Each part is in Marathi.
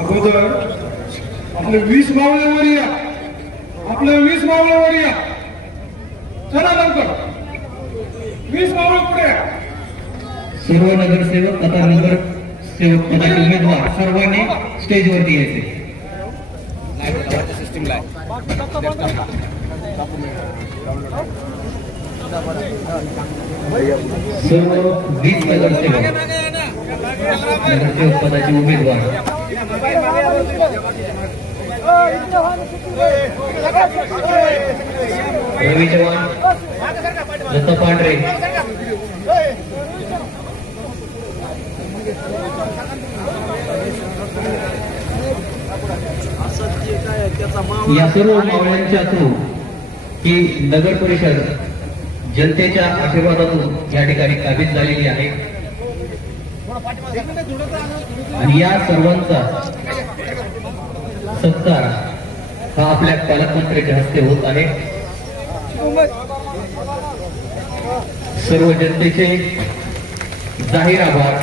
अगोदर आपले 20 मावळ्यावर या, आपल्या 20 मावळ्यावर या. चला लवकर 20 मावळे पुढे. सर्व नगरसेवक तथा नगरसेवक पदाचे उमेदवार सर्वांनी स्टेजवरती यायचे. सर्व 20 नगरसेवक पदाचे उमेदवार रवी चव्हाण, दत्ता पांढरे, या सर्व मावळ्यांच्या थ्रू ही नगर परिषद जनतेच्या आशीर्वादातून या ठिकाणी काबीज झालेली आहे आणि या सर्वांचा सत्कार हा आपल्या पालकमंत्र्यांच्या हस्ते होत आहे. सर्व जनतेचे जाहीर आभार.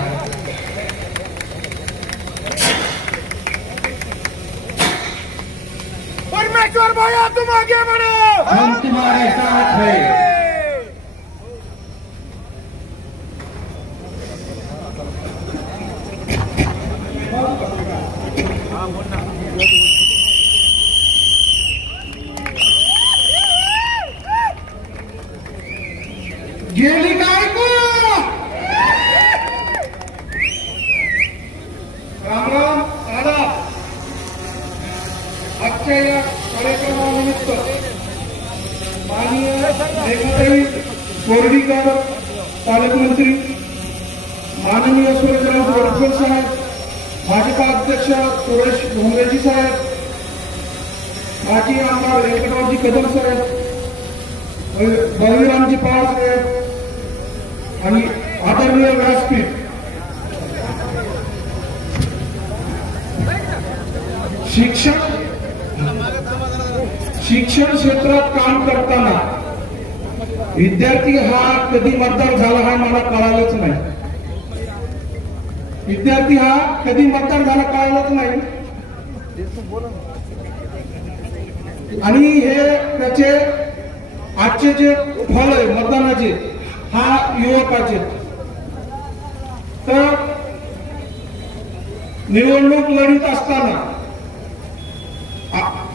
परमेश्वर भैया तुम आगे बढ़ो, हम तुम्हारे साथ हैं. गेली काय को राम राम दादा. आजच्या या कार्यक्रमानिमित्त माननीय रेखाताई बोर्डीकर पालकमंत्री, माननीय सुरेशराव बोरकर साहेब, भाजपा अध्यक्ष सुरेश भोंगरेजी साहेब, माजी आमदार व्यंकटरावजी कदम साहेब, बळीरामजी पवार साहेब आणि आदरणीय व्यासपीठ. शिक्षण क्षेत्रात काम करताना विद्यार्थी हा कधी मतदार झाला हा मला कळालंच नाही. विद्यार्थी हा कधी मतदार झाला कळालंच नाही. आणि हे त्याचे आजचे जे फल आहे मतदानाचे हा युवकाचे. तर निवडणूक लढीत असताना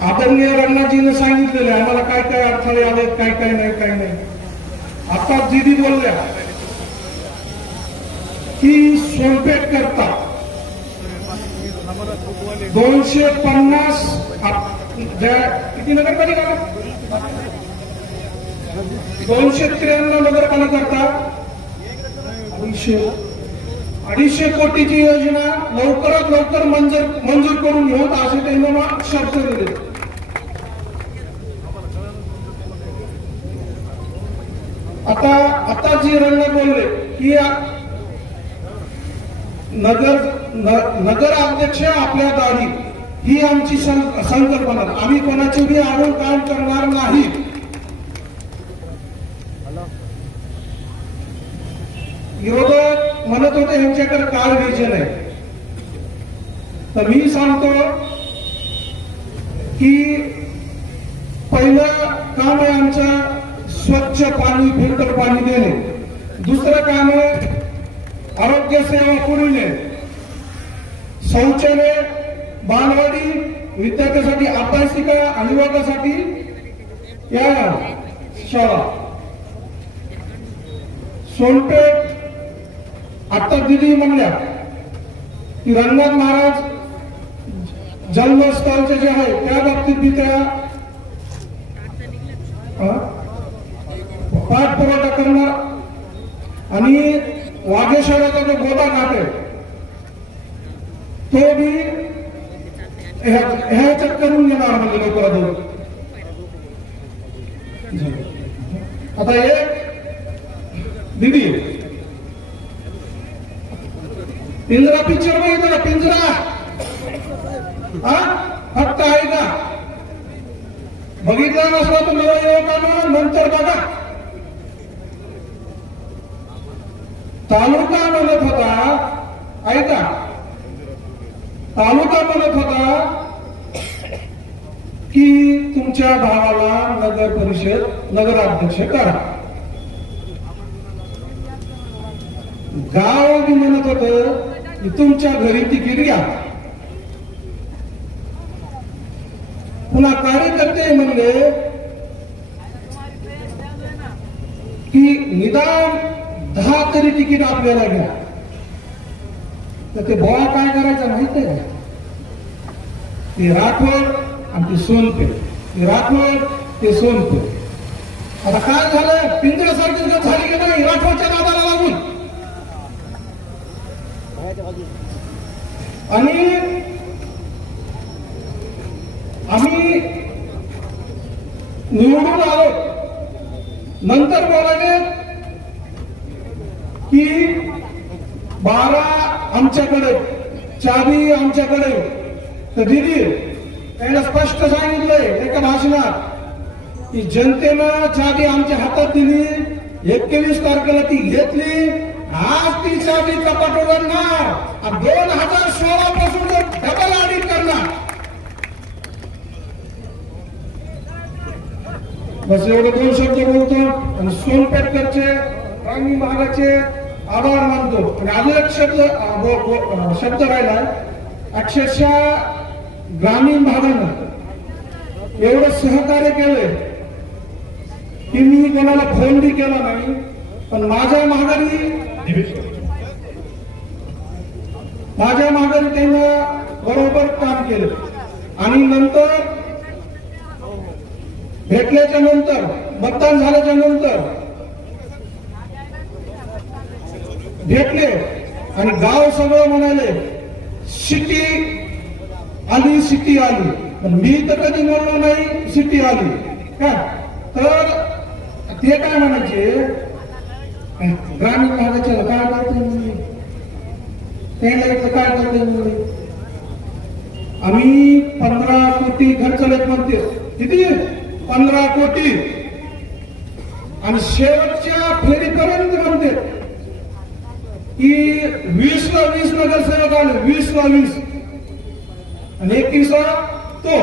आदरणीय रंगनाथजीने सांगितलेलं आहे आम्हाला काय काय अडथळे आले, काय काय नाही. आता दीदी बोलल्या की सोनपेठ करता 250 किती नगरपालिका 293 नगरपालिका करता 250 कोटीची योजना लवकरात लवकर मंजूर करून घेऊन असे त्यांना शब्द दिले. आता जी रंग बोलले की नगर अध्यक्ष आपल्या दारी ही आमची संकल्पना. आम्ही कोणाची बी आणून काम करणार नाही. विरोधक म्हणत होते यांच्याकडे काय विजन आहे. तर मी सांगतो की पहिलं काम आहे आमचं स्वच्छ पाणी, फिल्टर पाणी देणे. दुसरं काम आहे आरोग्य सेवा पुरवणे, शौचालय, बालवाडी, विद्यार्थ्यांसाठी अभ्यासिका, अभिभावकासाठी या शाळा. सोनपेठ आता दिदी म्हणल्या की रंगनाथ महाराज जन्मस्थळचे जे आहे त्या बाबतीत बी त्या पाठपुरावा करणार आणि वाघेश्वराचा जो गोदा घाट आहे तो बी ह्याच्यात करून घेणार म्हणजे लोकांना. आता एक दीदी पिंजरा पिक्चर बघितलं ना, पिंजरा फक्त आहे का बघितला नसला तर नवयुवकांना नंतर बघा. तालुका म्हणत होता ऐका तालुका म्हणत होता की तुमच्या भावाला नगर परिषद नगराध्यक्ष करा. गाव बी म्हणत होत की तुमच्या घरी तिकीट घ्या. पुन्हा कार्यकर्ते म्हणले की निदान 10 तरी तिकीट आपल्याला घ्या. तर ते बोळा काय करायचं माहित आहे का? ते राठोड आणि ते सोनपे, ते राठोड ते सोनपे. आता काय झालं, पिंजऱ्यासारखी झाली की नाही राठोडच्या नादाला लागून. आणि आम्ही निवडून आलो, नंतर बोलायले की 12 आमच्याकडे, चावी आमच्याकडे. तर दिदी त्यांना स्पष्ट सांगितलंय एका भाषणात की जनतेनं चावी आमच्या हातात दिली, 21 तारखेला ती घेतली, आज ती चावी कपाट उघडणार, 2016 पासून डबल ऑडिट करणार. बस एवढे 2 शब्द बोलतो आणि सोनपेठकरचे ग्रामीण भागाचे आभार मानतो. आणि अजून एक शब्द राहिला, अक्षरशः ग्रामीण भागानं एवढं सहकार्य केलंय की मी कोणाला फोन बी केला नाही, पण माझ्या माघारी त्यांना बरोबर काम केलं. आणि नंतर भेटल्याच्या नंतर, मतदान झाल्याच्या नंतर भेटले आणि गाव सगळं म्हणाले सिटी आली, सिटी आली. पण मी तर कधी म्हणलो नाही सिटी आली का. तर ते काय म्हणायचे, ग्रामीण भागाच्या काय करते म्हणजे काय करते म्हणजे. आम्ही 15 कोटी खर्च म्हणते, किती 15 कोटी. आणि शेवटच्या फेरीपर्यंत म्हणते की 20ला 20 नगरसेवक आले, 20ला 20 आणि 21 तो.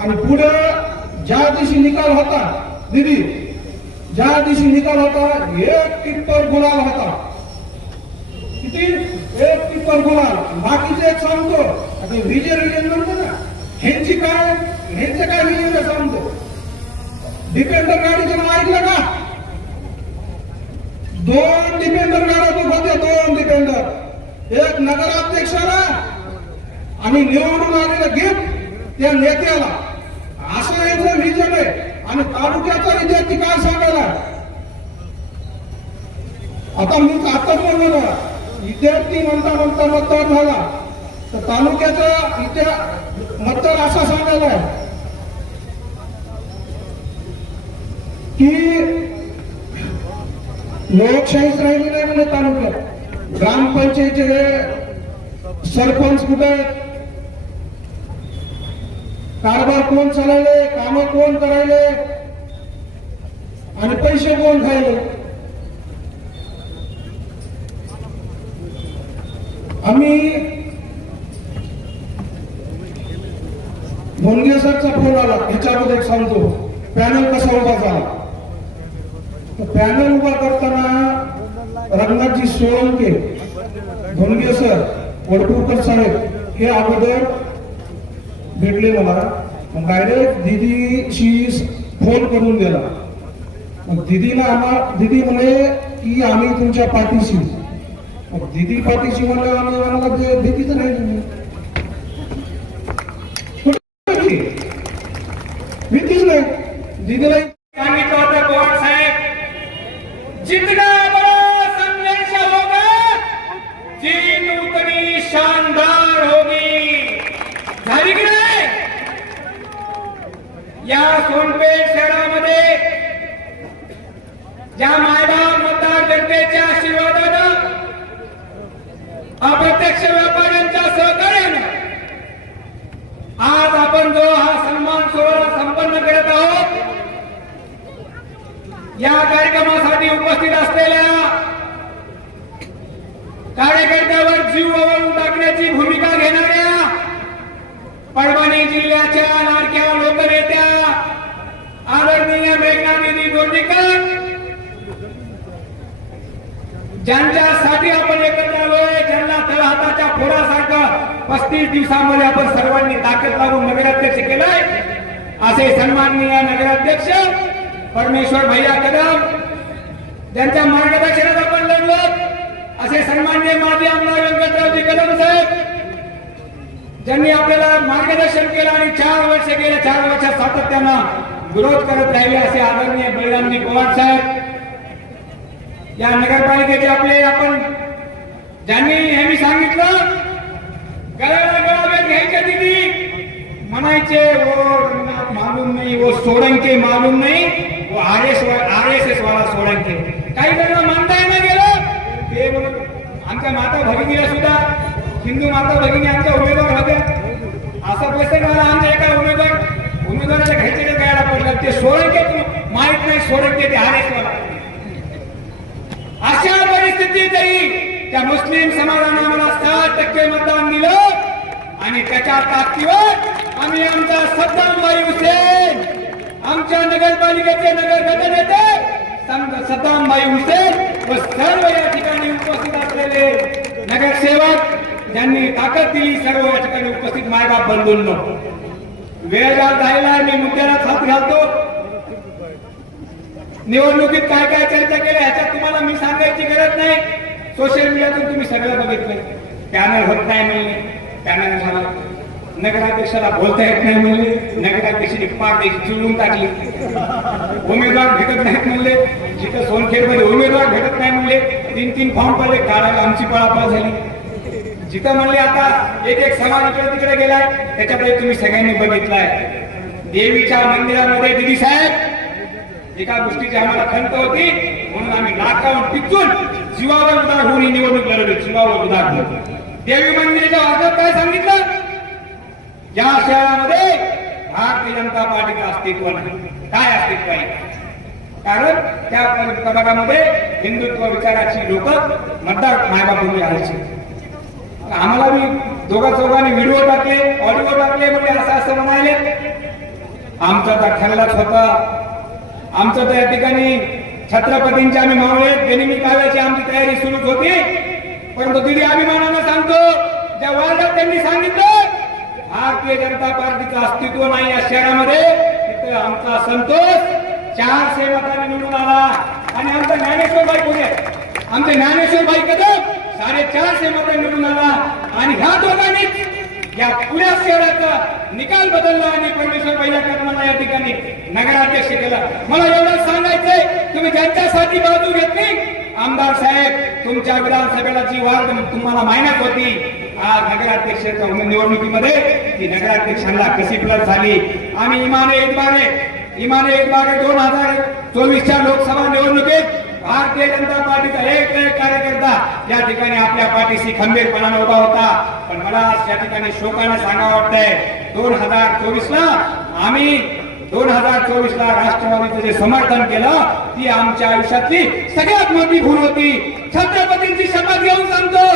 आणि पुढे ज्या दिवशी निकाल होता दिदी, ज्या दिवशी निकाल होता 1 टिप्पर गुलाल होता. किती 1 टिप्पर गुलाल. बाकीचे एक सांगतो, आता विजय म्हणतो ना, ह्यांचं काय विजय सांगतो. डिपेंडर गाडीचं नाव ऐकलं का? 2 डिपेंडर गाड्या तो होते, 2 डिपेंडर. एक नगराध्यक्षाला आणि निवडून आलेलं गिफ्ट त्या नेत्याला. असं याचं विजन आहे. आणि तालुक्याचा विद्यार्थी काय सांगायला, आता मी आता बोललो ना, विद्यार्थी म्हणता मतदार झाला, तर तालुक्याचा मतदार असा सांगायला की लोकशाहीच राहिली नाही म्हणजे तालुक्यात. ग्रामपंचायतीचे सरपंच कुठे, कारभार कोण चालवले, कामं कोण करायले आणि पैसे कोण खायले. आम्ही भोंगे सरचा फोन आला, ह्याच्यामध्ये एक सांगतो पॅनल कसा उभा झाला. पॅनल उभा करताना रंगनाथजी सोळंके, भोंगे सर, वडपूरकर साहेब हे अगोदर भेटले मला. डायरेक्ट दिदीशी फोन करून दिला. दिदी म्हणे की आम्ही तुमच्या पाठीशी. दिदी पाठीशी म्हणलं, आम्ही म्हणाला भीतीच नाही तुम्ही, भीतीच नाही. दिदीला सांगितलं होतं पवार साहेब, जितना बड़ा संघर्ष होगा जीत उतनी शानदार होगी. झाली की नाही? या सोनपेठ शहरामध्ये ज्या मायबाप मतदार जनतेच्या आशीर्वादानं, अप्रत्यक्ष व्यापाऱ्यांच्या सहकार्यानं आज आपण जो हा सन्मान सोहळा संपन्न करत आहोत, या कार्यक्रमासाठी उपस्थित असलेल्या कार्यकर्त्यावर जीव ओवाळून टाकण्याची भूमिका घेणाऱ्या परभणी जिल्ह्याच्या लाडक्या लोकनेत्या आदरणीय मेघना दीदी बोर्डीकर, ज्यांच्यासाठी आपण एकत्र आलोय, ज्यांना तळहाताच्या फोडासारखं 35 दिवसांमध्ये आपण सर्वांनी ताकद लावून नगराध्यक्ष केलाय, असे सन्माननीय नगराध्यक्ष परमेश्वर भैया कदम, ज्यांच्या मार्गदर्शनात आपण लढलो, असे सन्माननीय माजी आमदार व्यंकटरावजी कदम साहेब, ज्यांनी आपल्याला मार्गदर्शन केलं आणि 4 वर्ष गेल्या 4 वर्षात सातत्यानं विरोध करत राहिले, असे आदरणीय बळीरामजी पवार साहेब, या नगरपालिकेचे आपले आपण ज्यांनी नेहमी सांगितलं गळ्याला गळावेत घ्यायचे दिदी म्हणायचे, वो मालूम नाही, वो सोळंके मालूम नाही, वो RSS वाला सोळंके. काही जणांना मानता येणं गेलं ते म्हणून आमच्या माता भगिनीला सुद्धा हिंदू माता भगिनी आमच्या उमेदवार होत्या, असा प्रसंग आला आमच्या एका उमेदवाराच्या घ्यायचे गळ्याला पडलं, ते सोळंके माहित नाही, सोळंके ते RSS वाला. अशा परिस्थितीतही त्या मुस्लिम समाजाने आम्हाला 60% मतदान दिलं आणि त्याच्या ताकदीवर आम्ही आमचा सद्दामबाई हुसेन, आमच्या नगरपालिकेचे नगर गटनेते सद्दामबाई हुसेन व सर्व या ठिकाणी उपस्थित असलेले नगरसेवक ज्यांनी ताकद दिली, सर्व या ठिकाणी उपस्थित मायबाप बंधूंनो, वेळ झालेला आहे, मी मुद्द्याला हात घालतो. निवडणुकीत काय काय चर्चा केल्या ह्याच्यात तुम्हाला मी सांगायची गरज नाही. सोशल मीडियातून तुम्ही सगळं बघितलं. पॅनल होत नाही म्हणले, पॅनल झाला. नगराध्यक्षाला बोलता येत नाही म्हणले, नगराध्यक्षाची पाठ चिडून टाकली. उमेदवार भेटत नाहीत म्हणले, जिथं सोनखेडमध्ये उमेदवार भेटत नाही म्हणले, 3 फॉर्म पडले, काढायला आमची पळापळ झाली. जिथं म्हणले आता एक समाज इकडे तिकडे गेलाय, त्याच्याकडे तुम्ही सगळ्यांनी बघितलाय. देवीच्या मंदिरामध्ये दिदी साहेब एका गोष्टीची आम्हाला खंत होती, म्हणून आम्ही नाकावून पिचून जीवावर उदार होऊन ही निवडणूक लढवली. जीवावर उदार होऊन देवी मंदिराच्या वादात काय सांगितलं, या शहरामध्ये भारतीय जनता पार्टीचं अस्तित्व नाही. काय अस्तित्व आहे? कारण त्या प्रभागामध्ये हिंदुत्व विचाराची लोक मतदार मायबापूंनी आणायची. आम्हाला मी दोघा चौघांनी व्हिडिओ टाकले, ऑडिओ टाकले, म्हणजे असं म्हणाले. आमचा तर ठरलाच होता, आमचं त्या ठिकाणी छत्रपतींचे आम्ही मावळे गनिमी काव्याची आमची तयारी सुरूच होती. परंतु दिदी अभिमानानं सांगतो, ज्या वार्डात त्यांनी सांगितलं भारतीय जनता पार्टीचं अस्तित्व नाही या शहरामध्ये, तिथं आमचा संतोष 400 मतांनी निवडून आला. आणि आमचा ज्ञानेश्वरबाई पुणे, आमचे ज्ञानेश्वरबाई कदम 450 मतं निवडून आला. आणि ह्या दोघांनी या पुण्या शहराचा निकाल बदलला आणि परमेश्वर पहिल्या कर्माला या ठिकाणी नगराध्यक्ष केला. मला एवढंच सांगायचंय, तुम्ही ज्यांच्यासाठी बाजू घेतली, आमदार साहेब, तुमच्या विधानसभेला जी वार्ड तुम्हाला माहिती होती, आज नगराध्यक्षाच्या निवडणुकीमध्ये ती नगराध्यक्षांना कशी प्लस झाली. आम्ही इमाने इतबारे 2024च्या लोकसभा निवडणुकीत भारतीय जनता पार्टीचा एक कार्यकर्ता या ठिकाणी आपल्या पाठीशी खंबीरपणाने उभा होता. पण मला या ठिकाणी शोकाने सांगावं वाटतंय, 2024ला आम्ही 2024ला राष्ट्रवादीचं जे समर्थन केलं, ती आमच्या आयुष्यातली सगळ्यात मोठी भूल होती. छत्रपतींची शपथ घेऊन सांगतो,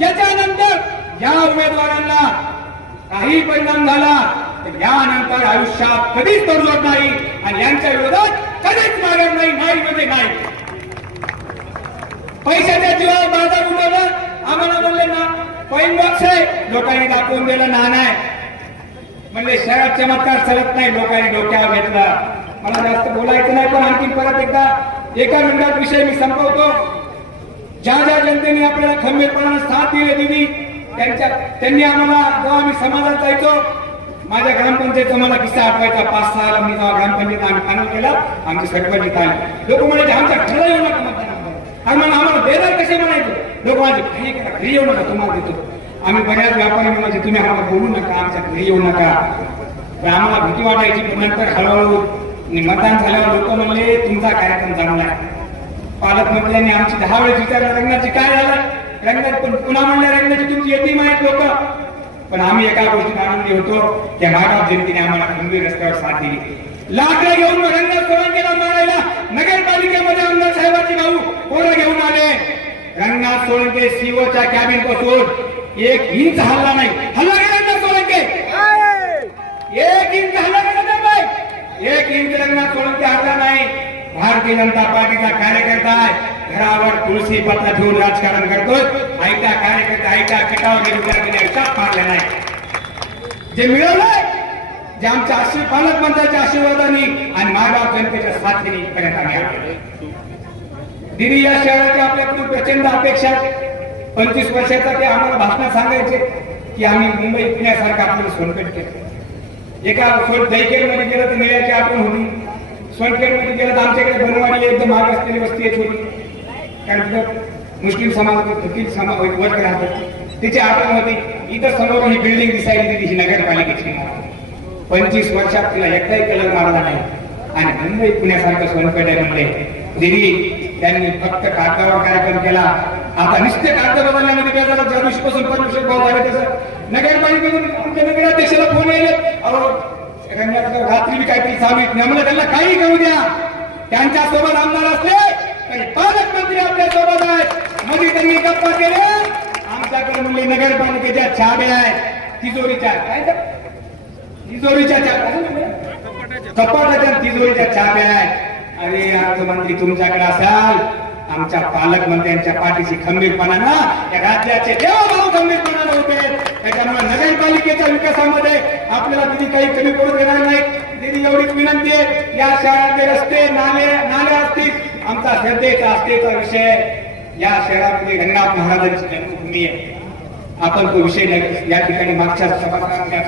याच्यानंतर या उमेदवारांना काही परिणाम झाला तर यानंतर आयुष्यात कधीच तडजोड नाही आणि यांच्या विरोधात कधीच मागणार नाही. नाही म्हणजे नाही. पैशाच्या जीवावर बाजार उठवलं, आम्हाला म्हणले ना कॉइन बॉक्स आहे, लोकांनी दाखवून दिलं ना नाही म्हणले शहरात चमत्कार चालत नाही, लोकांनी डोक्यावर घेतलं. मला जास्त बोलायचं नाही, पण आणखी परत एकदा एका मिनिटात विषय मी संपवतो. ज्या ज्या जनतेने आपल्याला खंबीरपणाने साथ दिली दिली, त्यांनी आम्हाला जेव्हा आम्ही समाजात जायचो, माझ्या ग्रामपंचायतचा मला किस्सा आठवायचा. 5-6ला मी जेव्हा ग्रामपंचायत आम्ही फायनल केला, आमची सरपंच आली. लोक म्हणायचे आमच्या घरला येऊ नका मतदान, मग आम्हाला देणार कसे म्हणायचे. लोक माझे काही करा, घरी येऊ नका, तुम्हाला देतो. आम्ही बऱ्याच व्यापारी म्हणायचे तुम्ही आम्हाला बोलू नका, आमच्या घरी येऊ नका. पण आम्हाला भीती वाटायची. पण नंतर हळूहळू मतदान झाल्यावर लोक म्हणले तुमचा कार्यक्रम चांगला आहे. पालकमंत्र्यांनी आमची 10 वेळेस विचारलं रंगाची काय झालं, रंगात पण पुन्हा म्हणल्या रंगाची तुमची येते माहीत लोक. पण आम्ही एका गोष्टीत आनंदी होतो, त्या मागाव जनतेने आम्हाला खंबीर रस्त्यावर साथ दिली. लाकडं घेऊन रंगात सोडून गेला मारायला नगरपालिकेमध्ये आमदार साहेबांचे भाऊ पोरं घेऊन आले. रंगनाथ सोळंके सीओच्या कॅबिन पासून 1 इंच हल्ला नाही. हल्ला का रंगनाथ सोळंके? 1 इंच हल्ला का नाही? 1 इंच रंगनाथ सोळंके हल्ला नाही. भारतीय जनता पार्टीचा कार्यकर्ता आहे. घरावर तुळशी पत्र ठेवून राजकारण करतोय. ऐका कार्यकर्ता, ऐका पिठावर विद्यार्थ्यांनी आयुष्यात मारले नाही. जे मिळवलंय, जे आमच्या पालकमंत्र्यांच्या आशीर्वादाने आणि मागाव जनतेच्या साथीने इथपर्यंत आम्ही आलो. दिल्ली या शहराच्या आपल्याकडून प्रचंड अपेक्षा. 25 वर्षाचा ते आम्हाला भाषणात सांगायचे की आम्ही मुंबई पुण्यासारखं आपल्याला सोनपेठ केलं. एका दहीखेडमध्ये गेलं तर निळ्याची आठवण होती. सोनपेठमध्ये गेलं तर आमच्याकडे बनवाडी एकदम माग असलेली वस्ती येत होती. कारण तिथं मुस्लिम समाज फकीर समाज वर्ग राहतात, तिची आठवण होती. इथं समोर ही बिल्डिंग दिसायली ती नगरपालिकेची. 25 वर्षात तिला एकदाही कलर मारला नाही. आणि मुंबई पुण्यासारखं सोनपेठ म्हणले दिल्ली त्यांनी फक्त कागदावर कार्यक्रम केला. आता निश्चित कागद बदलण्यामध्ये बेजारा ज्या दिवशीपासून परमेश्वर भाऊ झाले तसं नगरपालिकेतून आमच्या नगराध्यक्षाला फोन येईल. रात्री बी काहीतरी चालू त्यामुळे त्यांना काही करू द्या. त्यांच्या सोबत आमदार असले तरी पालकमंत्री आपल्या सोबत आहेत. मध्ये त्यांनी गप्पा केले. आमच्याकडे म्हणले नगरपालिकेच्या चाब्या आहेत तिजोरीच्या, काय तिजोरीच्या कपाटाच्या तिजोरीच्या चाब्या आहेत. अरे अर्थमंत्री तुमच्याकडे असाल, आमच्या पालकमंत्र्यांच्या पाठीशी खंबीरपणानं या राज्याचे देवभाऊ खंबीरपणानं होते. त्याच्यामुळे नगरपालिकेच्या विकासामध्ये आपल्याला दिदी काही कमी पडू देणार नाही. दिदी एवढीच विनंती आहे, या शहरातले रस्ते नाले असतील, आमचा श्रद्धेचा आस्थेचा विषय. या शहरामध्ये रंगनाथ महाराजांची जन्मभूमी आहे. आपण तो विषय या ठिकाणी मागच्या सभागृहामध्ये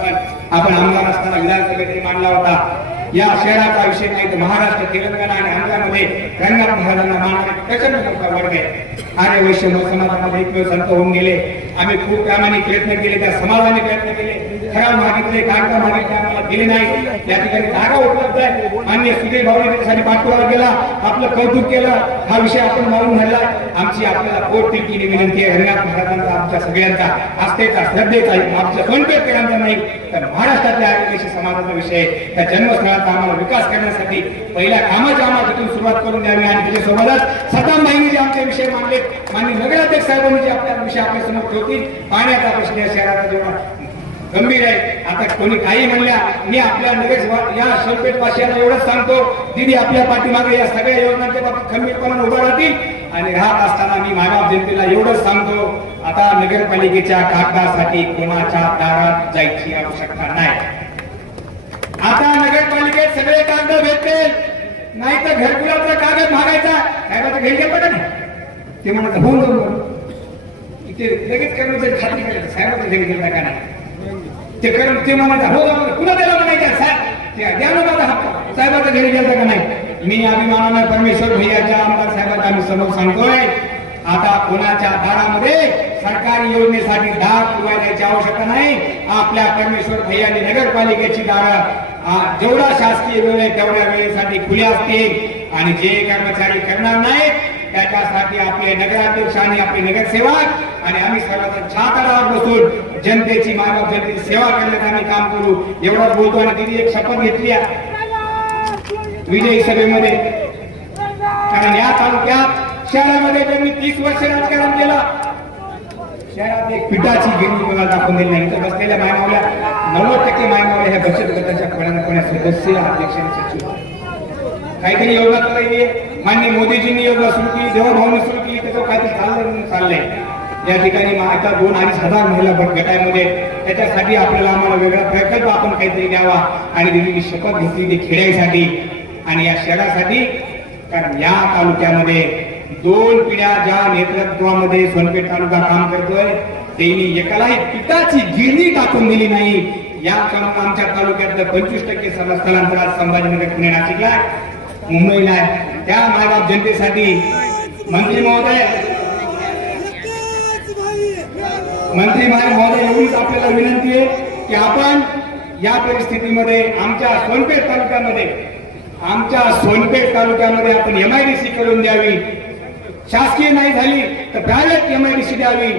आपण आमदार असताना विधानसभेत मांडला होता. या शहराचा विषय नाही तर महाराष्ट्र, तेलंगणा आणि आंध्रामध्ये रंगनाथ महाराजांना मानणारे प्रचंड मोठा वर्ग आहे. आर्य वैश्य समाजामध्ये एकमेव संत होऊन गेले. आम्ही खूप प्रामाणिक प्रयत्न केले, त्या समाजाने प्रयत्न केले, ठराव मागितले, कागद मागितले, आम्हाला दिले नाही. या ठिकाणी जागा उपलब्ध आहे. मान्य सुधीर भाऊने त्यासाठी पाठपुरावा केला, आपलं कौतुक केलं. हा विषय आपण मारून धरला. आमची आपल्याला पोटतिडकीने विनंती आहे, रंगनाथ महाराजांचा आमच्या सगळ्यांचा आस्थेचा श्रद्धेचा आमच्या सोनपेठकरांचा नाही तर महाराष्ट्रातल्या आदिवासी समाजाचा विषय. त्या जन्मस्थळाचा आम्हाला विकास करण्यासाठी पहिल्या कामाची आम्हाला तिथून सुरुवात करून द्यावी. आणि त्याच्यासोबतच सत्तामबाईंनी जे आमचे विषय मांडले, माननीय नगराध्यक्ष साहेबांनी जे आपल्या विषय आपल्या समोर ठेवतील. पाण्याचा प्रश्न या शहराचा जेवढा गंभीर आहे. आता कोणी काही म्हणल्या, मी आपल्या नगर या सोनपेठ वासियांना एवढंच सांगतो, दिदी आपल्या पाठीमागे या सगळ्या योजनांच्या बाबतीत खंबीरपणाने उभा राहतील. आणि राहत असताना मी मागाव जनतेला एवढंच सांगतो, आता नगरपालिकेच्या कागदासाठी कोणाच्या दारात जायची आवश्यकता नाही. आता नगरपालिकेत सगळे कागद भेटतील, नाही तर घरकुलाचा कागद मागायचा. साहेबाचं घरी गेलं का नाही, ते म्हणत होऊन जाऊन इथे लगेच कर्मचारी खात्री करायचं, साहेबाचं घरी गेलं का नाही ते करून ते म्हणायचं हो जाऊ पुन्हा त्याला म्हणायचं साहेब द्या ना माझा हक्क, साहेबाचं घरी गेलं का नाही. मी अभिमानानं परमेश्वर भैयाच्या आमदार साहेबांना आम्ही समोर सांगतोय, आता कोणाच्या दारामध्ये सरकारी योजनेसाठी दार उभा द्यायची आवश्यकता नाही. आपल्या परमेश्वर भैयाने नगरपालिकेची दारं जेवढा शासकीय वेळ आहे तेवढ्या वेळेसाठी खुली असतील. आणि जे कर्मचारी करणार नाहीत त्याच्यासाठी आपले नगराध्यक्ष आणि आपले नगरसेवक आणि आम्ही सर्वजण छाताडावर बसून जनतेची मानव जनतेची सेवा करण्याचं आम्ही काम करू. एवढंच बोलतो. आणि तिने एक शपथ घेतली विजयी सभेमध्ये, कारण या तालुक्यात शहरामध्ये ज्यांनी 30 वर्ष राजकारण केलं, शहरात एक पिठाची गिरणी मला दाखवून दिली नाही. तर बसलेल्या मायमावल्या 90% मायमावल्या ह्या बचत गटाच्या कोण्या सदस्य अध्यक्ष सचिव काहीतरी योजना चालली आहे. माननीय मोदीजींनी योजना सुरू केली, देवभाऊने सुरू केली, त्याचं काहीतरी चाललंय. या ठिकाणी आता 2-2,500 महिला गटामध्ये त्याच्यासाठी आपल्याला आम्हाला वेगळा प्रकल्प आपण काहीतरी द्यावा. आणि दिलेली शपथ घेतली ती खेड्यासाठी आणि या शहरासाठी. कारण या तालुक्यामध्ये 2 पिढ्या ज्या नेतृत्वामध्ये सोनपेठ तालुका काम करतोय त्यांनी एकालाही पिठाची गिरणी टाकून दिली नाही. या आमच्या तालुक्यातलं 25% स्थलांतर संभाजीनगर, पुणे, नाशिकला, मुंबईला आहे. त्या मायबाप जनतेसाठी मंत्री महोदय एवढीच आपल्याला विनंती आहे की आपण या परिस्थितीमध्ये आमच्या सोनपेठ तालुक्यामध्ये आपण MIDC करून द्यावी. शासकीय नाही झाली तर प्रायव्हेट MIDC द्यावी,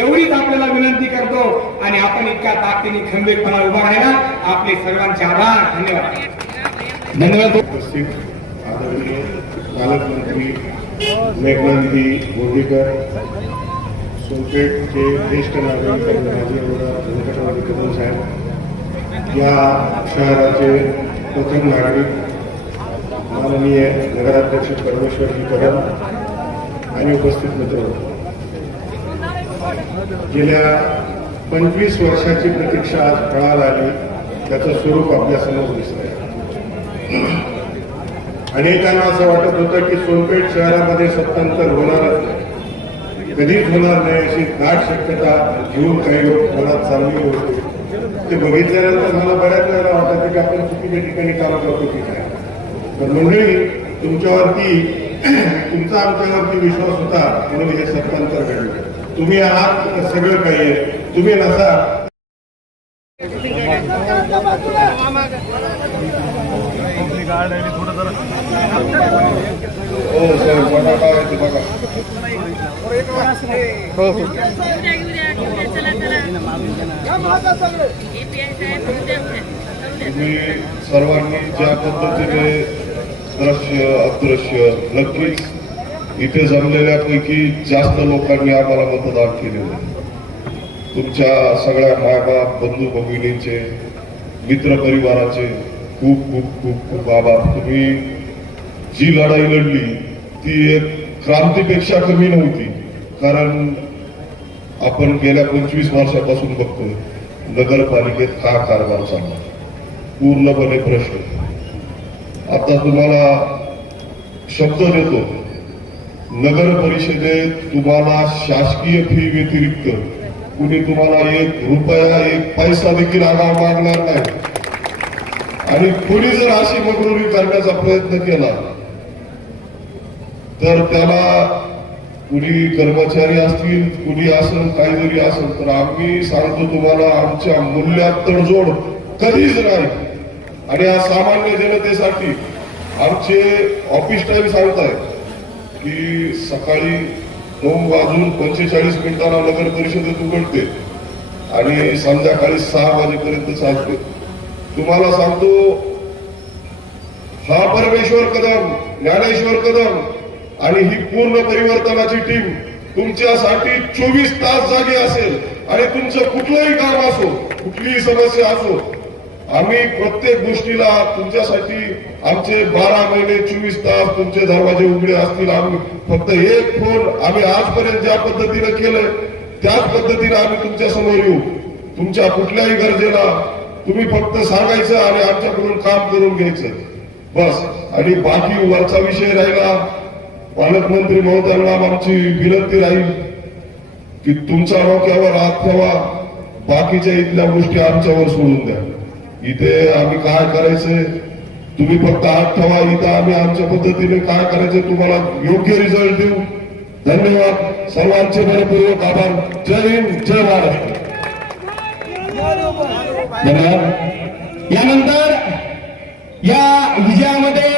एवढीच आपल्याला विनंती करतो. आणि आपण इतक्या ताकदीने खंबीरपणा उभा राहिला. आपले सर्वांचे आभार. धन्यवाद. आदरणीय पालकमंत्री मेघनादिदी बोर्डीकर सोनपेठचे ज्येष्ठ नागरिक आणि माजी आमदार व्यंकटराव कदम साहेब, या शहराचे प्रथम नागरिक माननीय नगराध्यक्ष परमेश्वरजी कदम आणि उपस्थित मित्र, गेल्या 25 वर्षाची प्रतीक्षा आज फळाला आली, त्याचं स्वरूप आपल्यासमोर दिसतंय. अनेकांना असं वाटत होतं की सोनपेठ शहरामध्ये सत्तांतर होणारच नाही, कधीच होणार नाही अशी दाट शक्यता घेऊन काही लोक मनात चालली होते. ते बघितल्यानंतर मला बऱ्याच वेळेला वाटतं की आपण चुकीच्या ठिकाणी काम करतो की काय. तर मंडळी, तुमच्यावरती तुमचा आमच्यावरती विश्वास होता म्हणून हे सत्तांतर घडलं. तुम्ही आहात सगळं काही आहे, तुम्ही नसा. हो सर, बटाटा आहे ते बघा. तुम्ही सर्वांनी ज्या पद्धतीने दृश्य अदृश्य, नक्कीच इथे जमलेल्यापैकी जास्त लोकांनी आम्हाला मतदान केलेलं आहे. तुमच्या सगळ्या मायबाप, बंधू भगिनींचे, मित्र परिवाराचे खूप खूप खूप खूप आभार. तुम्ही जी लढाई लढली ती एक क्रांतीपेक्षा कमी नव्हती, कारण आपण गेल्या 25 वर्षापासून बघतोय नगरपालिकेत का कारभार चालला, पूर्णपणे प्रश्न. आता तुम्हाला शब्द देतो, नगर परिषदेत तुम्हाला शासकीय फी व्यतिरिक्त कुणी तुम्हाला 1 रुपया 1 पैसा देखील आगाव मागणार नाही. आणि कुणी जर अशी मगरुरी करण्याचा प्रयत्न केला तर त्याला, कुणी कर्मचारी असतील, कुणी असेल, काही जरी असेल, तर आम्ही सांगतो तुम्हाला आमच्या मूल्यात तडजोड कधीच नाही. आणि या सामान्य जनतेसाठी आमचे ऑफिस टाइम सांगतायत की सकाळी 9:45 नगर परिषदेत उघडते आणि संध्याकाळी 6 वाजेपर्यंत चालते. तुम्हाला सांगतो, हा परमेश्वर कदम, ज्ञानेश्वर कदम आणि ही पूर्ण परिवर्तनाची टीम तुमच्यासाठी 24 तास जागी असेल. आणि तुमचं कुठलंही काम असो, कुठलीही समस्या असो, आम्ही प्रत्येक गोष्टीला तुमच्यासाठी आमचे 12 महिने 24 तास तुमचे दरवाजे उघडे असतील. आम्ही फक्त एक फोन, आम्ही आजपर्यंत ज्या पद्धतीने केलंय त्याच पद्धतीने आम्ही तुमच्या समोर येऊ. तुमच्या कुठल्याही गरजेला तुम्ही फक्त सांगायचं आणि आमच्याकडून काम करून घ्यायचं बस. आणि बाकी वरचा विषय राहिला, पालकमंत्री महोदयांना आमची विनंती राहील की तुमच्या डोक्यावर हात ठेवा, बाकीच्या इथल्या गोष्टी आमच्यावर सोडून द्या. इथे आम्ही काय करायचंय तुम्ही फक्त हात ठेवा, इथं आम्ही आमच्या पद्धतीने काय करायचं तुम्हाला योग्य रिझल्ट देऊ. धन्यवाद, सर्वांचे मनपूर्वक आभार. जय हिंद, जय महाराष्ट्र. धन्यवाद. यानंतर या विजयामध्ये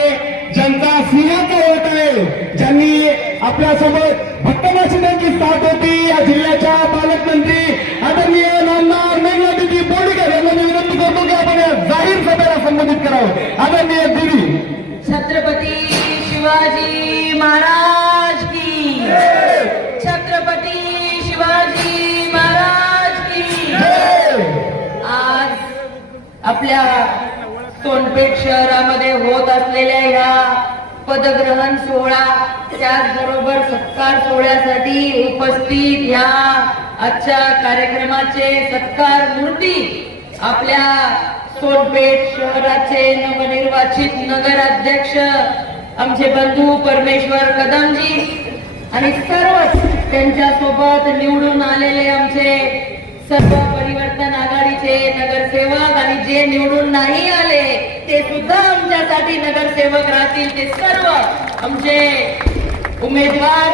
जनता सिंहाचा वोट आहे, ज्यांनी आपल्यासोबत भक्तमाशी त्यांची साथ होती. या जिल्ह्याच्या पालकमंत्री आदरणीय नामदार मेघनादिती बोर्डीकर यांना मी विनंती करतो की आपण या जाहीर सभेला संबोधित करावं. आदरणीय दिदी. छत्रपती शिवाजी महाराज की, छत्रपती शिवाजी महाराज की. आज आपल्या सोनपेठ शहरामध्ये होत असलेल्या या पदग्रहण सोहळा, त्याचबरोबर सत्कार सोहळ्यासाठी उपस्थित ह्या आजच्या कार्यक्रमाचे सत्कार मूर्ती आपल्या सोनपेठ शहराचे नवनिर्वाचित नगराध्यक्ष आमचे बंधू परमेश्वर कदमजी आणि सर्व त्यांच्यासोबत निवडून आलेले आमचे सर्व परिवर्तन आघाडीचे नगरसेवक आणि जे निवडून नाही आले ते सुद्धा आमच्यासाठी नगरसेवक राहतील. ते सर्व आमचे उमेदवार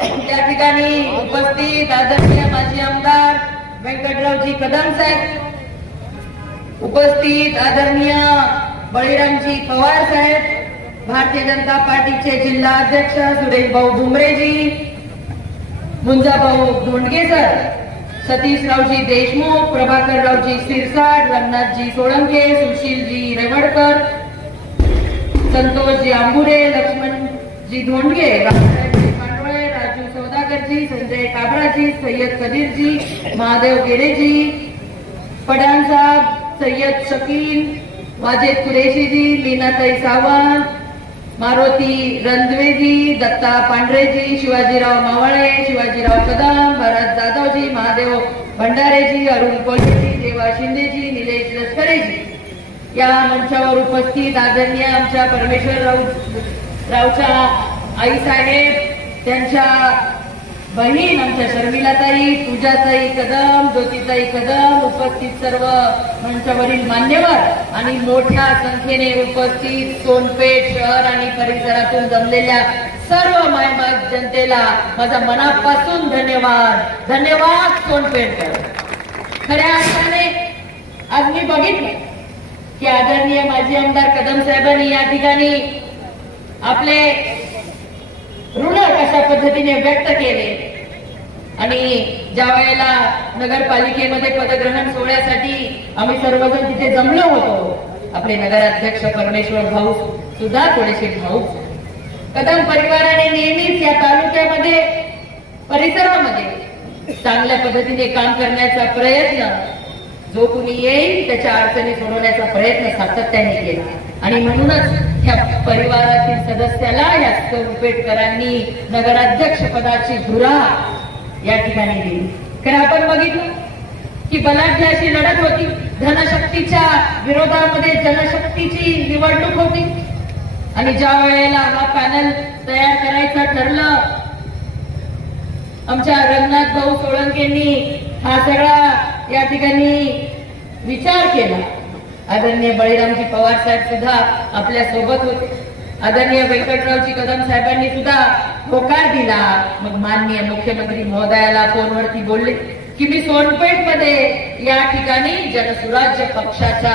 त्या ठिकाणी उपस्थित आदरणीय माजी आमदार व्यंकटरावजी कदम साहेब, उपस्थित आदरणीय बळीरामजी पवार साहेब, भारतीय जनता पार्टीचे जिल्हा अध्यक्ष सुरेश भाऊ भुमरेजी, मुंजाभाऊ धोंडगे सर, सतीशरावजी देशमुख, प्रभाकररावजी सिरसाट, रंगनाथजी सोळंके, सुशीलजी रेवडकर, संतोषजी आंबुरे, लक्ष्मणजी धोंडगे, रामसाहेबजी पांडवळे, राजू सौदागरजी, संजय काबराजी, सय्यद कदीरजी, महादेव गेरेजी, पठाण साहब, सय्यद शकील, वाजेद कुरेशीजी, मीनाताई सावंत, मारुती रणद्वेजी, दत्ता पांढरेजी, शिवाजीराव मावळे, शिवाजीराव कदम, भरत जाधवजी, महादेव भंडारेजी, अरुण कोल्हेजी, देवा शिंदेजी, निलेश लष्करेजी या मंचावर उपस्थित आदरणीय आमच्या परमेश्वररावच्या आई साहेब, त्यांच्या बहीण आमच्या शर्मिलाताई, पूजाताई कदम, ज्योतिताई कदम, उपस्थित सर्व मंचावरील मान्यवर आणि मोठ्या संख्येने उपस्थित सोनपेठ शहर आणि परिसरातून जमलेल्या सर्व मायबाप जनतेला माझा मनापासून धन्यवाद. धन्यवाद सोनपेठकर. खऱ्या अर्थाने आज मी बघितलं की आदरणीय माजी आमदार कदम साहेबांनी या ठिकाणी आपले ऋण कशा पद्धतीने व्यक्त केले आणि ज्या वेळेला नगरपालिकेमध्ये पदग्रहण सोहळ्यासाठी आम्ही सर्वजण तिथे जमलो होतो, आपले नगराध्यक्ष परमेश्वर भाऊ सुद्धा थोडेसे भाऊ. कदम परिवाराने नेहमीच या तालुक्यामध्ये परिसरामध्ये चांगल्या पद्धतीने काम करण्याचा प्रयत्न, जो कुणी येईल त्याच्या अडचणी सोडवण्याचा प्रयत्न सातत्याने केला आणि म्हणूनच ह्या परिवारातील सदस्याला या सोनपेठकरांनी नगराध्यक्ष पदाची धुरा या ठिकाणी दिली. कारण आपण बघितलं की बलाढ्य अशी लढत होती, धनशक्तीच्या विरोधामध्ये जनशक्तीची निवडणूक होती आणि ज्या वेळेला हा पॅनल तयार करायचं ठरलं, आमच्या रंगनाथ भाऊ सोळंकेंनी हा सगळा या ठिकाणी विचार केला. आदरणीय बळीरामजी पवार साहेब सुद्धा आपल्या सोबत होते, आदरणीय व्यंकटरावजी कदम साहेबांनी सुद्धा होकार दिला. मग माननीय मुख्यमंत्री महोदयाला फोनवरती बोलले की मी सोनपेठ मध्ये या ठिकाणी जनसुराज्य पक्षाचा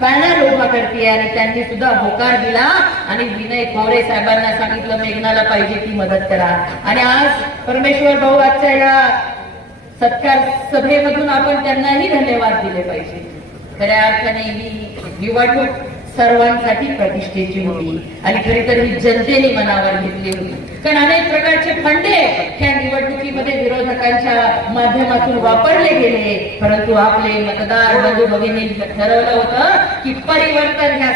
पॅनल उभा करते आणि त्यांनी सुद्धा होकार दिला आणि विनय कोरे साहेबांना सांगितलं मेघनाला पाहिजे ती मदत करा. आणि आज परमेश्वर भाऊ आजच्या या सत्कार सभेमधून आपण त्यांनाही धन्यवाद दिले पाहिजे. खऱ्या अर्थाने ही निवडणूक सर्वांसाठी प्रतिष्ठेची होती आणि खरी तर ही जनतेने मनावर घेतली होती. कारण अनेक प्रकारचे फंडे ह्या निवडणुकीमध्ये विरोधकांच्या माध्यमातून वापरले गेले, परंतु आपले मतदार बंधू भगिनी ठरवलं होतं की परिवर्तन ह्या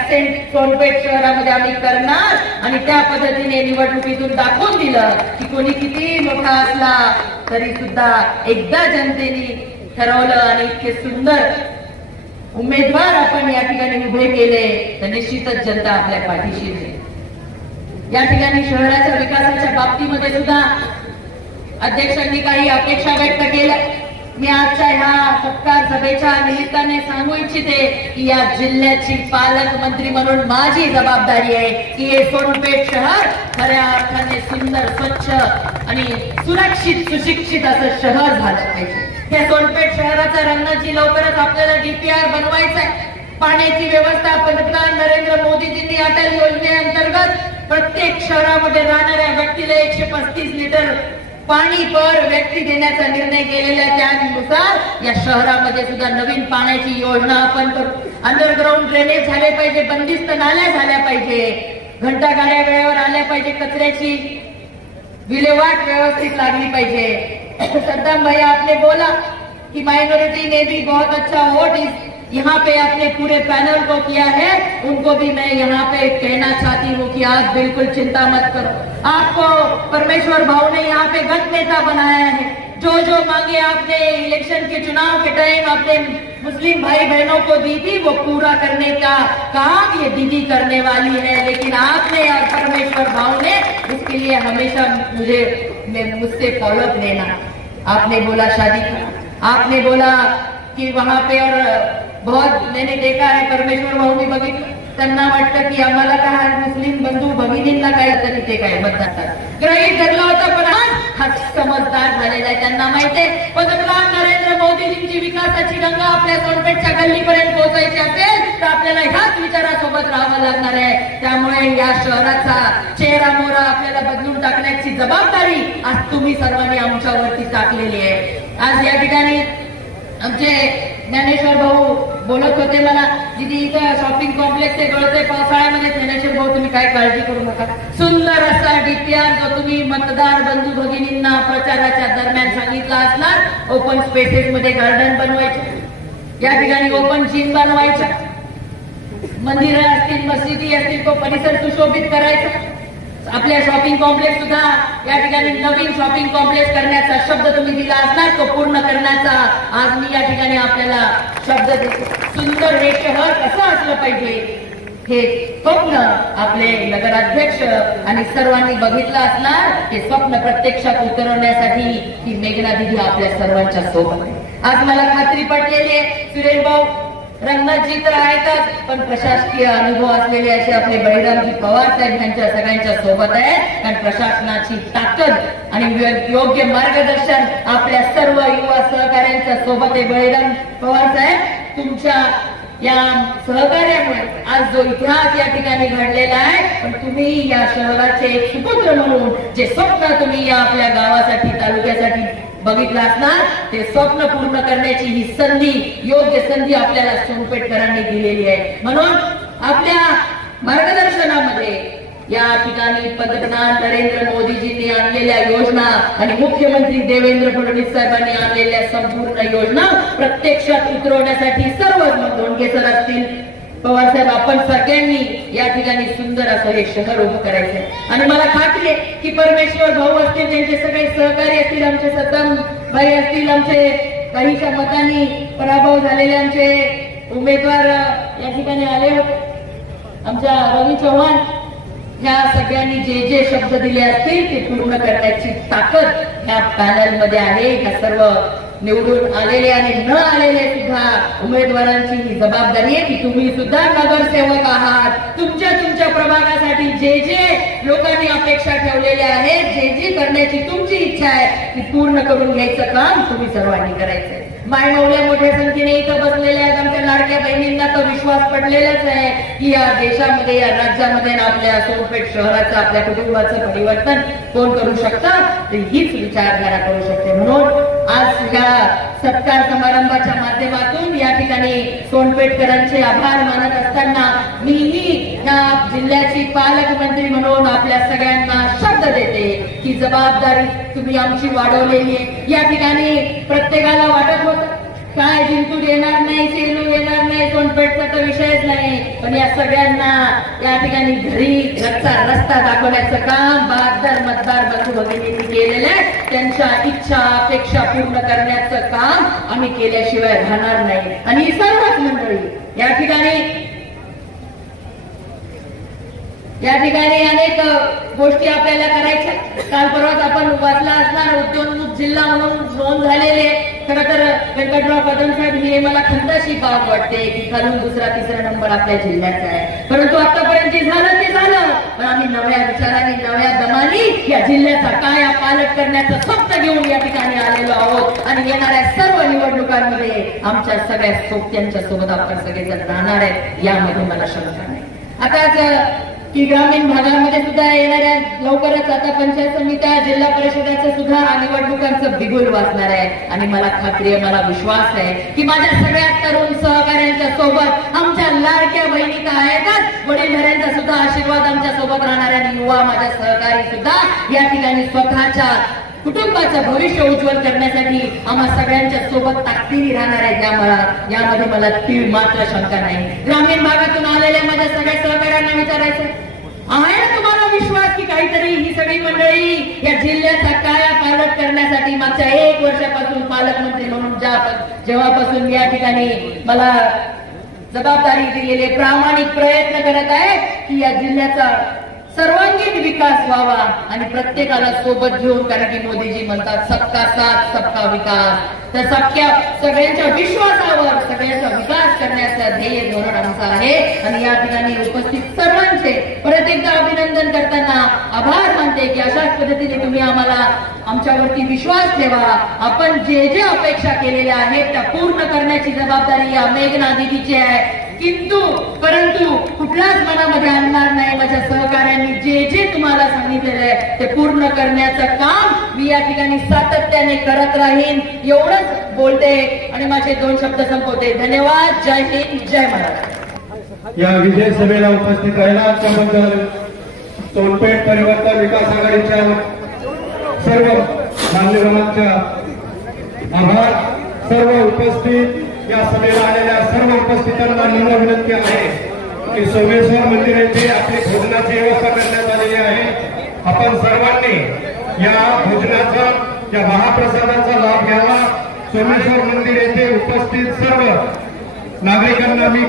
सोनपेठ शहरामध्ये आम्ही करणार आणि त्या पद्धतीने निवडणुकीतून दाखवून दिलं की कोणी किती मोठा असला तरी सुद्धा एकदा जनतेने ठरवलं आणि इतके सुंदर उमेदवार आपण या ठिकाणी उभे केले तर निश्चितच जनता आपल्या पाठीशी आहे. या ठिकाणी शहराच्या विकासाच्या बाबतीमध्ये सुद्धा अध्यक्षांनी काही अपेक्षा व्यक्त केल्या. मी आजच्या ह्या सत्कार सभेच्या निमित्ताने सांगू इच्छिते की या जिल्ह्याची पालकमंत्री म्हणून माझी जबाबदारी आहे की हे सोनपेठ शहर खऱ्या अर्थाने सुंदर, स्वच्छ आणि सुरक्षित, सुशिक्षित असं शहर झालं पाहिजे. या सोनपेठ शहराचा रंगाची लवकरच आपल्याला DPR बनवायचा आहे. पाण्याची व्यवस्था पंतप्रधान नरेंद्र मोदीजींनी अटल योजनेअंतर्गत प्रत्येक शहरामध्ये राहणाऱ्या व्यक्तीला 135 लिटर पाणी पर व्यक्ती देण्याचा निर्णय केलेला, त्यानुसार या शहरामध्ये सुद्धा नवीन पाण्याची योजना आपण करू. अंडरग्राऊंड ड्रेनेज झाले पाहिजे, बंदिस्त नाल्या झाल्या पाहिजे, घंटागाड्या वेळेवर आल्या पाहिजे, कचऱ्याची विल्हेवाट व्यवस्थित लागली पाहिजे. सद्दाम भाई आपने बोला कि माइनॉरिटी ने भी बहुत अच्छा वोट यहाँ पे अपने पूरे पैनल को किया है, उनको भी मैं यहाँ पे कहना चाहती हूँ कि आप बिल्कुल चिंता मत करो. आपको परमेश्वर भाऊ ने यहाँ पे गठ नेता बनाया है. जो जो मांगे आपने इलेक्शन के चुनाव के टाइम अपने मुस्लिम भाई बहनों को दी थी वो पूरा करने का काम ये दीदी करने वाली है. लेकिन आपने और परमेश्वर भाऊ ने इसके लिए हमेशा मुझसे फॉलोअप लेना. आपने बोला शादी का, आपने बोला कि वहां पे, और बहुत मैंने देखा है परमेश्वर भाऊनी बघितलं त्यांना वाटतं की आम्हाला काय मुस्लिम बंधू भगिनींना काय तरी ते काय मतदार ग्रहित धरलं होतं, पण हा समजदार झालेला आहे. त्यांना माहिती आहे पंतप्रधान नरेंद्र मोदीजींची विकासाची गंगा आपल्या सोनपेठच्या गल्लीपर्यंत पोहोचायची असेल तर आपल्याला ह्याच विचारासोबत राहावं लागणार आहे. त्यामुळे या शहराचा चेहरा मोहरा आपल्याला बदलून टाकण्याची जबाबदारी आज तुम्ही सर्वांनी आमच्यावरती टाकलेली आहे. आज या ठिकाणी आमचे ज्ञानेश्वर भाऊ बोलत होते मला, दीदी इथं शॉपिंग कॉम्प्लेक्स आहे गळतोय पावसाळ्यामध्ये. ज्ञानेश्वर भाऊ तुम्ही काय काळजी करू नका, सुंदर असा डीपीआर जो तुम्ही मतदार बंधू भगिनींना प्रचाराच्या दरम्यान सांगितला असणार, ओपन स्पेसेस मध्ये गार्डन बनवायचे, या ठिकाणी ओपन जिम बनवायच्या, मंदिरं असतील मशिदी असतील तो परिसर सुशोभित करायचा. आपल्या शॉपिंग कॉम्प्लेक्स सुद्धा या ठिकाणी नवीन शॉपिंग कॉम्प्लेक्स करण्याचा शब्द तुम्ही दिला असणार, तो पूर्ण करण्याचा आज मी या ठिकाणी आपल्याला शब्द देतो. सुंदर हे शहर कसं असलं पाहिजे हे स्वप्न आपले नगराध्यक्ष आणि सर्वांनी बघितलं असणार. हे स्वप्न प्रत्यक्षात उतरवण्यासाठी ही मेघना दिदी आपल्या सर्वांच्या सोबत आहे. आज मला खात्री पटलेली आहे, सुरेश भाऊ रंगनाथजी तर आहेतच, पण प्रशासकीय अनुभव असलेले असे आपले बळीरामजी पवार साहेब यांच्या सगळ्यांच्या सोबत आहे. कारण प्रशासनाची ताकद आणि योग्य मार्गदर्शन आपल्या सर्व युवा सहकाऱ्यांच्या सोबत आहे. बळीराम पवार साहेब, तुमच्या या सहकार्यामुळे आज जो इतिहास या ठिकाणी घडलेला आहे, पण तुम्ही या शहराचे एक सुपुत्र म्हणून जे स्वप्न तुम्ही या आपल्या गावासाठी तालुक्यासाठी बघितलं असणार, ते स्वप्न पूर्ण करण्याची ही संधी, योग्य संधी आपल्याला सोनपेठकरांनी दिलेली आहे. म्हणून आपल्या मार्गदर्शनामध्ये या ठिकाणी पंतप्रधान नरेंद्र मोदीजींनी आणलेल्या योजना आणि मुख्यमंत्री देवेंद्र फडणवीस साहेबांनी आणलेल्या संपूर्ण योजना प्रत्यक्षात उतरवण्यासाठी सर्व धोंडगे सर असतील, पवार साहेब, आपण सगळ्यांनी या ठिकाणी सुंदर असं हे शहर उभं करायचंय. आणि मला खात्री आहे की परमेश्वर भाऊ असतील, त्यांचे सगळे सहकारी असतील, आमचे सत्तम भाई असतील, आमचे काहीच्या मतांनी पराभव झालेले आमचे उमेदवार या ठिकाणी आले होते, आमच्या रवी चव्हाण, ह्या सगळ्यांनी जे जे शब्द दिले असतील ते पूर्ण करण्याची ताकद ह्या पॅनल मध्ये आहे. ह्या सर्व निवडून आलेले आणि न आलेले सुद्धा उमेदवारांची ही जबाबदारी आहे की तुम्ही सुद्धा नगरसेवक आहात. तुमच्या तुमच्या प्रभागासाठी जे जे लोकांनी अपेक्षा ठेवलेल्या आहेत, जे जे करण्याची तुमची इच्छा आहे ती पूर्ण करून घ्यायचं काम तुम्ही सर्वांनी करायचंय. मायनवल्या मोठ्या संख्येने इथं बसलेल्या आहेत आमच्या लाडक्या बहिणींना तर विश्वास पडलेलाच आहे की या देशामध्ये, या राज्यामध्ये आपल्या सोनपेठ शहराचं, आपल्या कुटुंबाचं परिवर्तन कोण करू शकतं, तर हीच विचारधारा करू शकते. म्हणून आज या सत्कार समारंभाच्या माध्यमातून या ठिकाणी सोनपेठकरांचे आभार मानत असताना मीही या जिल्ह्याची पालकमंत्री म्हणून आपल्या सगळ्यांना शब्द देते की जबाबदारी तुम्ही आमची वाढवलेली आहे. या ठिकाणी प्रत्येकाला वाटत होतं काय जिंतूर येणार नाही, सेलू येणार नाही, सोनपेठचा तर विषयच नाही, पण या सगळ्यांना या ठिकाणी घरी रस्ता दाखवण्याचं काम बहादर मतदार बंधू भगिनींनी केलेलं आहे. त्यांच्या इच्छा अपेक्षा पूर्ण करण्याचं काम आम्ही केल्याशिवाय राहणार नाही. आणि ही सर्वच मंडळी या ठिकाणी अनेक गोष्टी आपल्याला करायच्या. काल परवाच आपण वाचला असणार उद्योन्मुख जिल्हा म्हणून नोंद झालेले. खरं तर व्यंकटराव कदम साहेब हे मला खंताशी बाब वाटते की खालून दुसरा तिसरा नंबर आपल्या जिल्ह्याचा आहे, परंतु आतापर्यंत जे झालं ते झालं. पण आम्ही नव्या विचारांनी, नव्या दमानी या जिल्ह्याचा काया पालट करण्याचं स्वप्न घेऊन या ठिकाणी आलेलो आहोत. आणि येणाऱ्या सर्व निवडणुकांमध्ये आमच्या सगळ्या सोबत्यांच्या सोबत आपण सगळेजण राहणार आहेत, यामध्ये मला शंका नाही. आताच की ग्रामीण भागामध्ये सुद्धा येणाऱ्या लवकरच आता पंचायत समित्या, जिल्हा परिषदाचं सुद्धा निवडणुकांचं बिगुल वाचणार आहे. आणि मला खात्री आहे, मला विश्वास आहे की माझ्या सगळ्या तरुण सहकाऱ्यांच्या सोबत आमच्या लाडक्या बहिणी तर आहेतच, वडीलधाऱ्यांचा सुद्धा आशीर्वाद आमच्या सोबत राहणाऱ्या युवा माझ्या सहकारी सुद्धा या ठिकाणी स्वतःच्या कुटुंबाचं भविष्य उज्ज्वल करण्यासाठी आम्हा सगळ्यांच्या सोबत ताकदीने राहणार आहेत. यामध्ये मला तीळ मात्र शंका नाही. ग्रामीण भागातून आलेल्या माझ्या सगळ्या सहकाऱ्यांना विचारायचं आहे ना तुम्हाला विश्वास की काहीतरी ही सगळी मंडळी या जिल्ह्याचा काया पालट करण्यासाठी मागच्या 1 वर्षापासून पालकमंत्री म्हणून जेव्हापासून या ठिकाणी मला जबाबदारी दिलेले प्रामाणिक प्रयत्न करत आहे की या जिल्ह्याचा सर्वांगीण विकास व्हावा आणि प्रत्येकाला सोबत घेऊन, कारण की मोदीजी म्हणतात सबका साथ सबका विकास, तर सगळ्यांच्या विश्वासावर सगळ्यांचा विकास करण्याचं ध्येय धोरण आमचं आहे. आणि या ठिकाणी उपस्थित सर्वांचे परत एकदा अभिनंदन करताना आभार मानते की अशाच पद्धतीने तुम्ही आम्हाला आमच्यावरती विश्वास ठेवा. आपण जे जे अपेक्षा केलेल्या आहेत त्या पूर्ण करण्याची जबाबदारी या मेघना दिदीची आहे. किंतु परंतु कुठलाच मनामध्ये आणणार नाही. माझ्या सहकाऱ्यांनी जे जे तुम्हाला सांगितलेलं आहे ते पूर्ण करण्याचं काम मी या ठिकाणी सातत्याने करत राहीन. एवढंच बोलते आणि माझे 2 शब्द संपवते. धन्यवाद. जय हिंद, जय महाराष्ट्र. या विजय सभेला उपस्थित राहिला त्याबद्दल सोनपेठ परिवर्तन विकास आघाडीच्या सर्व मान्यवरांच्या आभार. सर्व उपस्थित या सभेला आलेल्या सर्व उपस्थितांना नम्र विनंती आहे की सोमेश्वर मंदिर येथे आपली भोजनाची व्यवस्था करण्यात आलेली आहे. आपण सर्वांनी या भोजनाचा या महाप्रसादाचा लाभ घ्यावा. सोमेश्वर मंदिर येथे उपस्थित सर्व नागरिकांना मी